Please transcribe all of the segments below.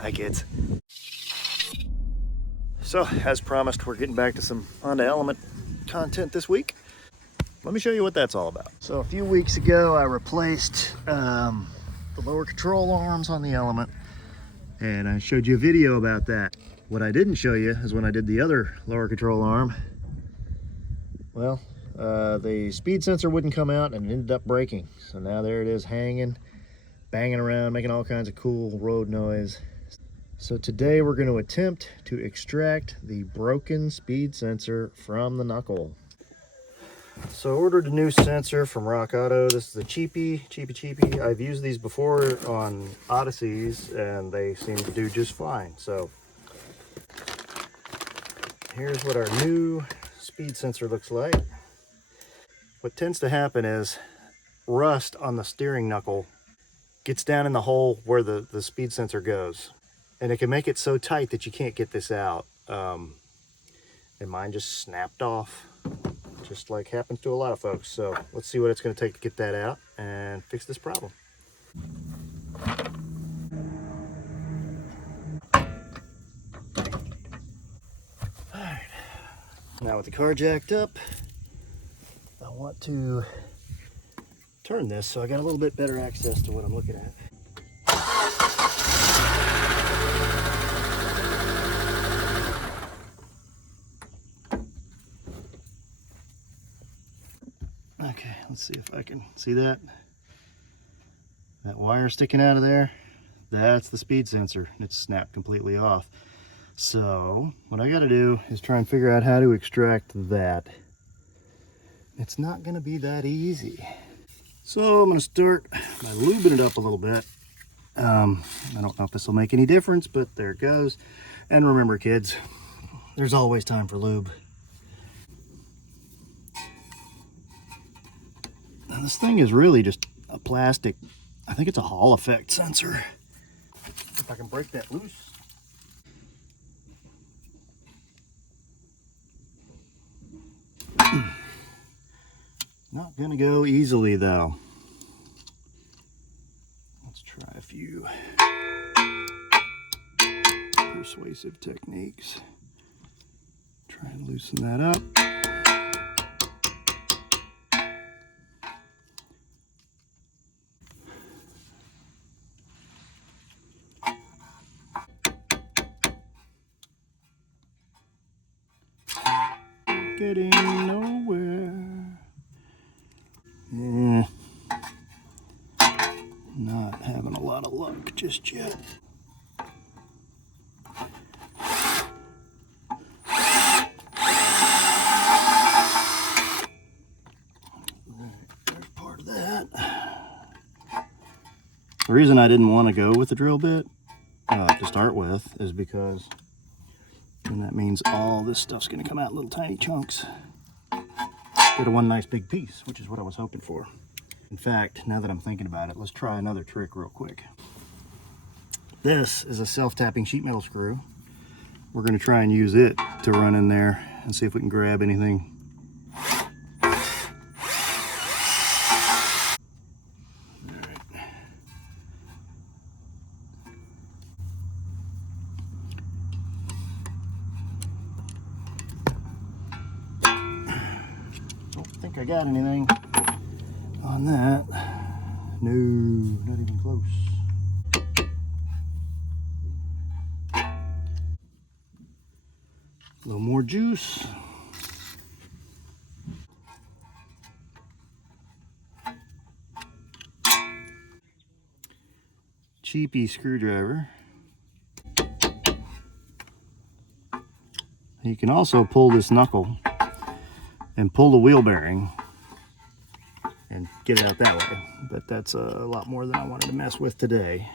Hi kids. So as promised, we're getting back to some Honda Element content this week. Let me show you what that's all about. So a few weeks ago I replaced the lower control arms on the Element, and I showed you a video about that. What I didn't show you is when I did the other lower control arm, well, the speed sensor wouldn't come out and it ended up breaking. So now there it is hanging, banging around, making all kinds of cool road noise. So today we're going to attempt to extract the broken speed sensor from the knuckle. So I ordered a new sensor from Rock Auto. This is a cheapie. I've used these before on Odysseys and they seem to do just fine. So here's what our new speed sensor looks like. What tends to happen is rust on the steering knuckle gets down in the hole where the speed sensor goes. And it can make it so tight that you can't get this out. And mine just snapped off, just like happens to a lot of folks. So let's see what it's going to take to get that out and fix this problem. Alright, now with the car jacked up, I want to turn this so I got a little bit better access to what I'm looking at. Okay, let's see if I can see that. That wire sticking out of there, that's the speed sensor. It's snapped completely off. So what I got to do is try and figure out how to extract that. It's not going to be that easy. So I'm going to start by lubing it up a little bit. I don't know if this will make any difference, but there it goes. And remember kids, there's always time for lube. Now, this thing is really just a plastic, I think it's a Hall effect sensor. If I can break that loose. Not gonna go easily though. Let's try a few persuasive techniques. Try and loosen that up. Getting nowhere. Yeah. Not having a lot of luck just yet. There's part of that. The reason I didn't want to go with the drill bit to start with is because then that means all this stuff's going to come out in little tiny chunks. Get a one nice big piece, which is what I was hoping for. In fact, now that I'm thinking about it, let's try another trick real quick. This is a self-tapping sheet metal screw. We're going to try and use it to run in there and see if we can grab anything. I got anything on that. No, not even close. A little more juice. Cheapie screwdriver. You can also pull this knuckle and pull the wheel bearing and get it out that way. But that's a lot more than I wanted to mess with today.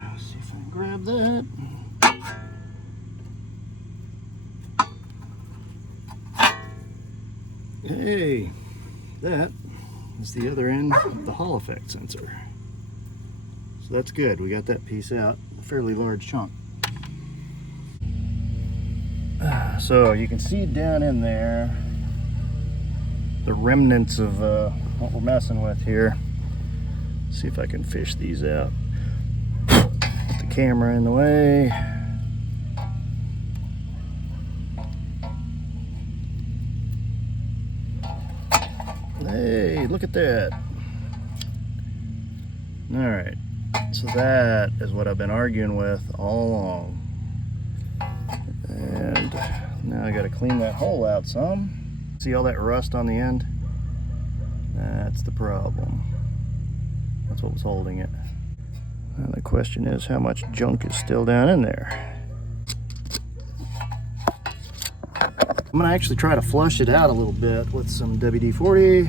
Let's see if I can grab that. Hey, that is the other end of the Hall effect sensor. So that's good. We got that piece out. A fairly large chunk. So you can see down in there the remnants of what we're messing with here. See if I can fish these out. Put the camera in the way. Hey, look at that. All right, so that is what I've been arguing with all along. And now I gotta clean that hole out some. See all that rust on the end? That's the problem. That's what was holding it. Now the question is, how much junk is still down in there? I'm gonna actually try to flush it out a little bit with some WD-40.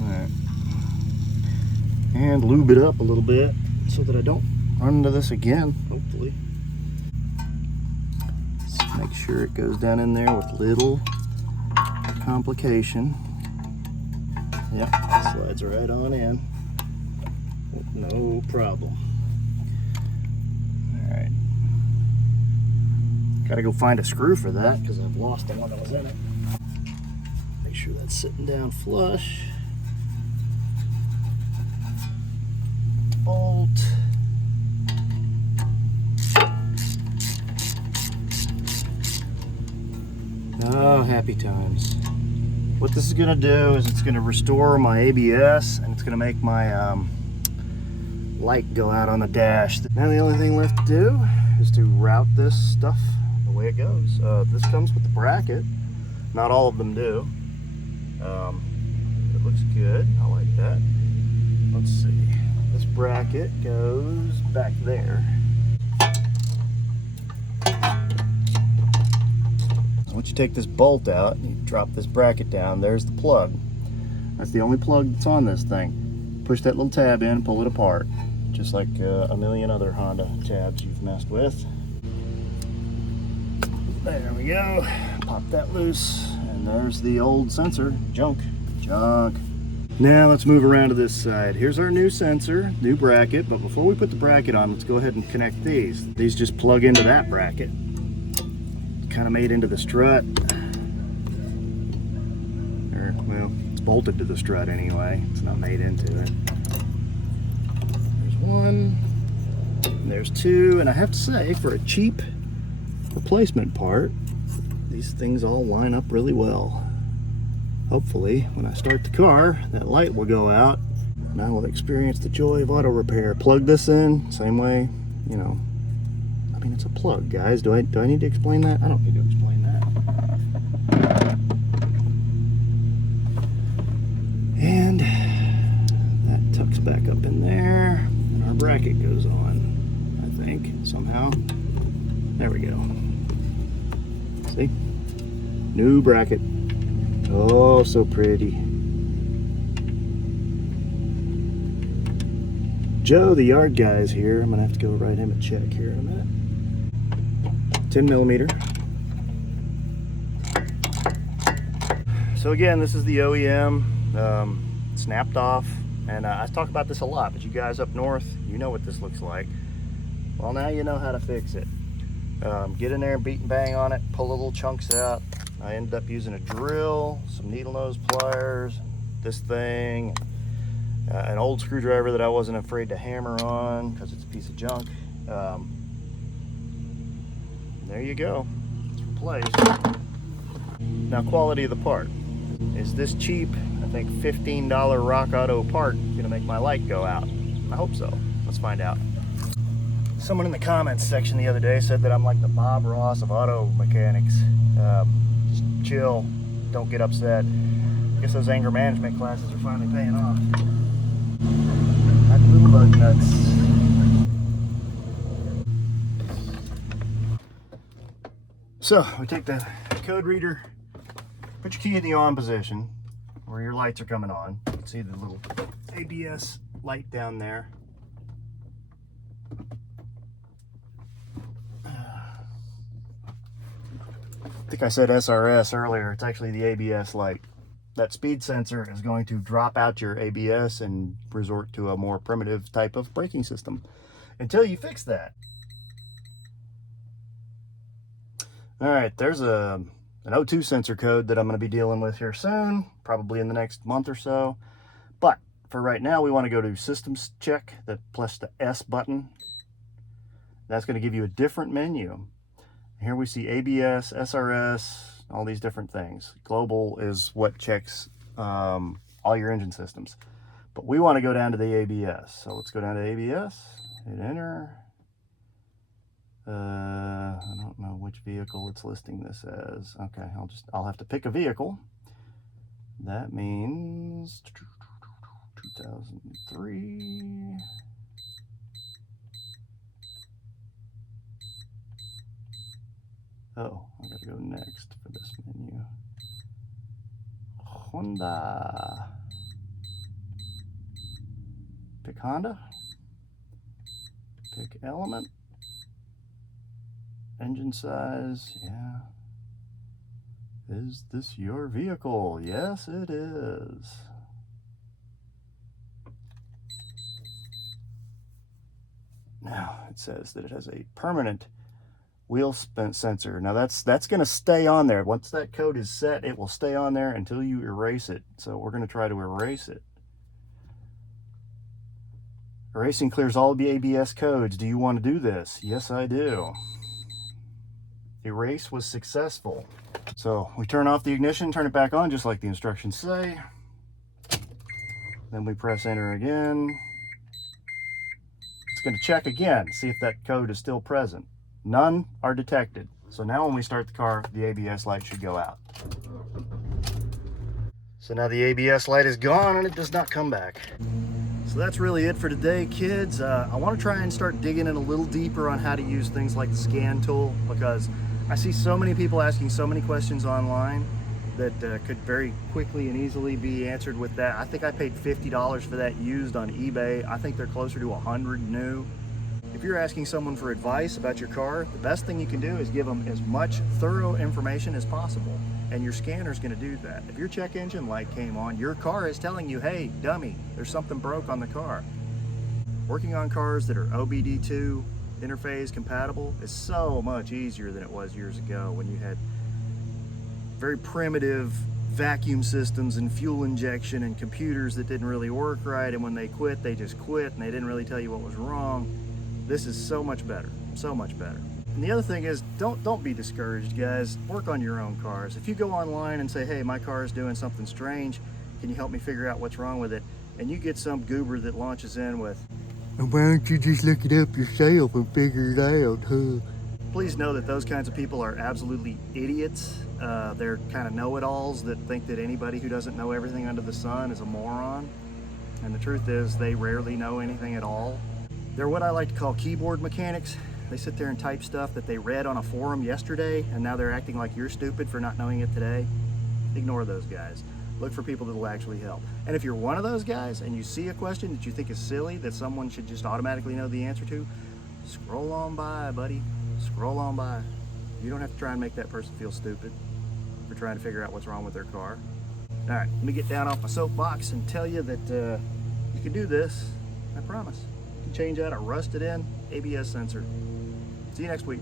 All right. And lube it up a little bit so that I don't run into this again, hopefully. Just make sure it goes down in there with little complication. Yep, slides right on in. No problem. All right. Gotta go find a screw for that because I've lost the one that was in it. Make sure that's sitting down flush. Bolt. Oh, happy times. What this is going to do is it's going to restore my ABS and it's going to make my light go out on the dash. Now the only thing left to do is to route this stuff the way it goes. This comes with the bracket. Not all of them do. It looks good. I like that. Let's see. This bracket goes back there. Once you take this bolt out and you drop this bracket down, there's the plug. That's the only plug that's on this thing. Push that little tab in, pull it apart, just like a million other Honda tabs you've messed with. There we go. Pop that loose, and there's the old sensor. Junk. Now let's move around to this side. Here's our new sensor, new bracket, but before we put the bracket on, let's go ahead and connect these. These just plug into that bracket. Kind of made into the strut, or well, it's bolted to the strut anyway. It's not made into it. There's one, and there's two, and I have to say, for a cheap replacement part, these things all line up really well. Hopefully, when I start the car, that light will go out, and I will experience the joy of auto repair. Plug this in, same way, you know. I mean, it's a plug, guys. Do I need to explain that? I don't need to explain that. And that tucks back up in there, and our bracket goes on, I think, somehow. There we go. See? New bracket. Oh, so pretty. Joe, the yard guy, is here. I'm gonna have to go write him a check here in a minute. 10 millimeter. So again, this is the OEM, snapped off, and I talk about this a lot, but you guys up north, you know what this looks like. Well, now you know how to fix it. Get in there and beat and bang on it, pull the little chunks out. I ended up using a drill, some needle nose pliers, this thing, an old screwdriver that I wasn't afraid to hammer on because it's a piece of junk. There you go, it's replaced. Now, quality of the part. Is this cheap, I think $15 Rock Auto part gonna make my light go out? I hope so. Let's find out. Someone in the comments section the other day said that I'm like the Bob Ross of auto mechanics. Just chill, don't get upset. I guess those anger management classes are finally paying off. Happy little bug nuts. So we take the code reader, put your key in the on position where your lights are coming on. You can see the little ABS light down there. I think I said SRS earlier. It's actually the ABS light. that speed sensor is going to drop out your ABS and resort to a more primitive type of braking system until you fix that. All right, there's an O2 sensor code that I'm going to be dealing with here soon, probably in the next month or so. But for right now, we want to go to Systems Check, plus the S button. That's going to give you a different menu. Here we see ABS, SRS, all these different things. Global is what checks all your engine systems. But we want to go down to the ABS. So let's go down to ABS, hit enter. I don't know which vehicle it's listing this as. Okay, I'll have to pick a vehicle. That means 2003. Oh, I gotta go next for this menu. Honda. Pick Honda. Pick element. Engine size, yeah. Is this your vehicle? Yes, it is. Now, it says that it has a permanent wheel spin sensor. Now, that's going to stay on there. Once that code is set, it will stay on there until you erase it. So we're going to try to erase it. Erasing clears all the ABS codes. Do you want to do this? Yes, I do. Erase was successful. So we turn off the ignition, turn it back on just like the instructions say. Then we press enter again. It's going to check again, see if that code is still present. None are detected. So now when we start the car, the ABS light should go out. So now the ABS light is gone and it does not come back. So that's really it for today, kids. I want to try and start digging in a little deeper on how to use things like the scan tool, because I see so many people asking so many questions online that could very quickly and easily be answered with that. I think I paid $50 for that used on eBay. I think they're closer to 100 new. If you're asking someone for advice about your car, the best thing you can do is give them as much thorough information as possible. And your scanner's gonna do that. If your check engine light came on, your car is telling you, hey, dummy, there's something broke on the car. Working on cars that are OBD2 interface compatible is so much easier than it was years ago when you had very primitive vacuum systems and fuel injection and computers that didn't really work right, and when they quit, they just quit and they didn't really tell you what was wrong. This is so much better, so much better. And the other thing is, don't be discouraged, guys. Work on your own cars. If you go online and say, hey, my car is doing something strange, can you help me figure out what's wrong with it? And you get some goober that launches in with, and why don't you just look it up yourself and figure it out, huh? Please know that those kinds of people are absolutely idiots. They're kind of know-it-alls that think that anybody who doesn't know everything under the sun is a moron. And the truth is, they rarely know anything at all. They're what I like to call keyboard mechanics. They sit there and type stuff that they read on a forum yesterday, and now they're acting like you're stupid for not knowing it today. Ignore those guys. Look for people that will actually help. And if you're one of those guys and you see a question that you think is silly, that someone should just automatically know the answer to, scroll on by, buddy. Scroll on by. You don't have to try and make that person feel stupid for trying to figure out what's wrong with their car. All right, let me get down off my soapbox and tell you that you can do this. I promise. You can change out a rusted in ABS sensor. See you next week.